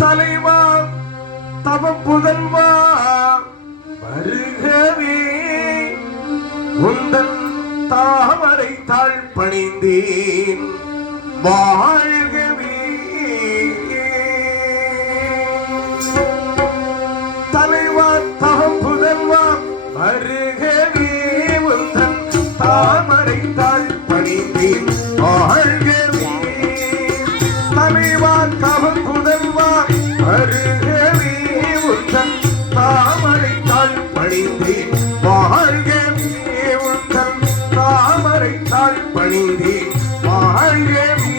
தலைவா தவம் புதல்வா வருகவே உந்தன் தாமரை தாழ் பணிந்தேன் வாழ்கவே. தலைவா தவம் புதல்வா வருகவே உந்தன் தாமரை தாழ் பணிந்தேன் வாழ்கவே. தலைவா தவம் புதல்வா வருகவே உந்தன் தாமரை தாழ் பணிந்தேன் வாழ்கவே. உந்தன் தாமரை தாழ் பணிந்தேன் வாழ்கவே.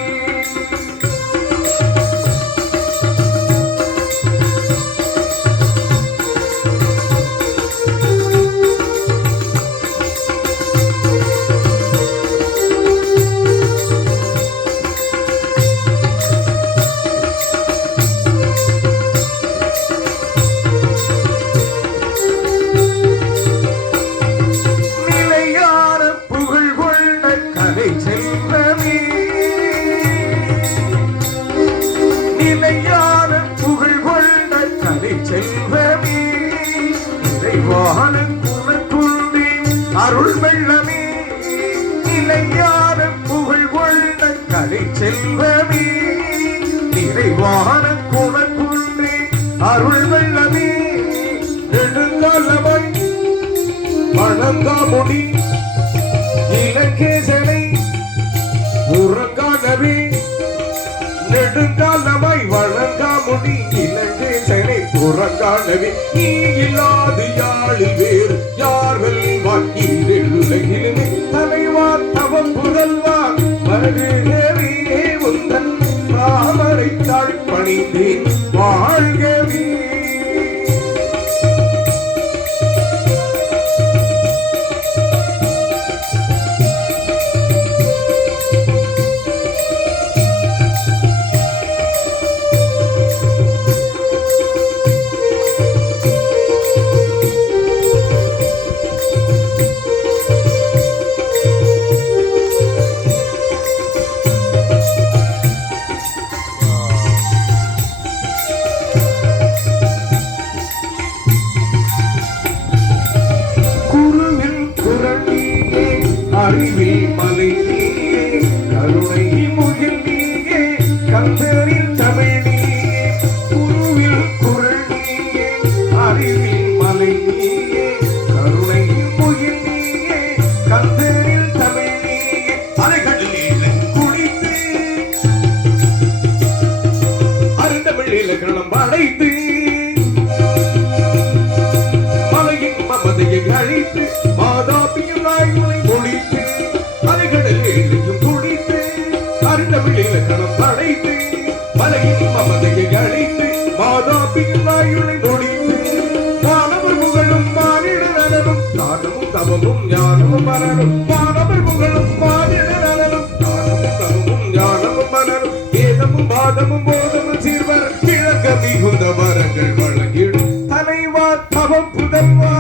நிலையான புகழ் கொண்ட கலை செல்வமே நிறைவான குணக்குள்ளே அருள் வெள்ளமே. நிலையான புகழ் கொண்ட கலை செல்வமே நிறைவான குணக்குள்ளே அருள் வெள்ளமே. நெடுங்காலமாய் வணங்காமுடி இலங்கேசனை உறங்கானவே. நெடுங்காலமாய் வழங்காமுடி இலங்கேசனை உறங்கானவே. நீ இல்லாது யாழில் வேறு யார் வெல்வார் உலகிலுமே. தலைவா தவம் புதல்வா வருகவே உந்தன் தாமரை தாழ் பணிந்தேன் வாழ்கவே. அறிவில் மலை நீயே கருணை முகில் நீயே கந்தரில் தமிழ் நீயே. குருவில் குரல் நீயே அறிவில் மலை நீயே கருணை முகில் நீயே கந்தரில் தமிழ் நீயே. அலைகளில் குடித்து அருந்தமிழ் இலக்கணம் படைத்து மலையின் மமதையை அழித்து மாதாபியும் நாய்களை ஒழித்து இலக்கணம் படைத்து மலையின் மமதையை அழைத்து மாதாபின் வாயுளை நொடித்து மாணவர் புகழும் மானிட நலனும் தானமும் தவமும் ஞானமும் மரணம். மாணவர் புகழும் மானிட நலனும் தானமும் தவமும் ஞானமும் மரணம். வேதமும் பாதமும் போதமும் சீர்வர கிழக்க மிகுந்த வரங்கள் வழங்கிடும். தலைவா தவம் புதல்வா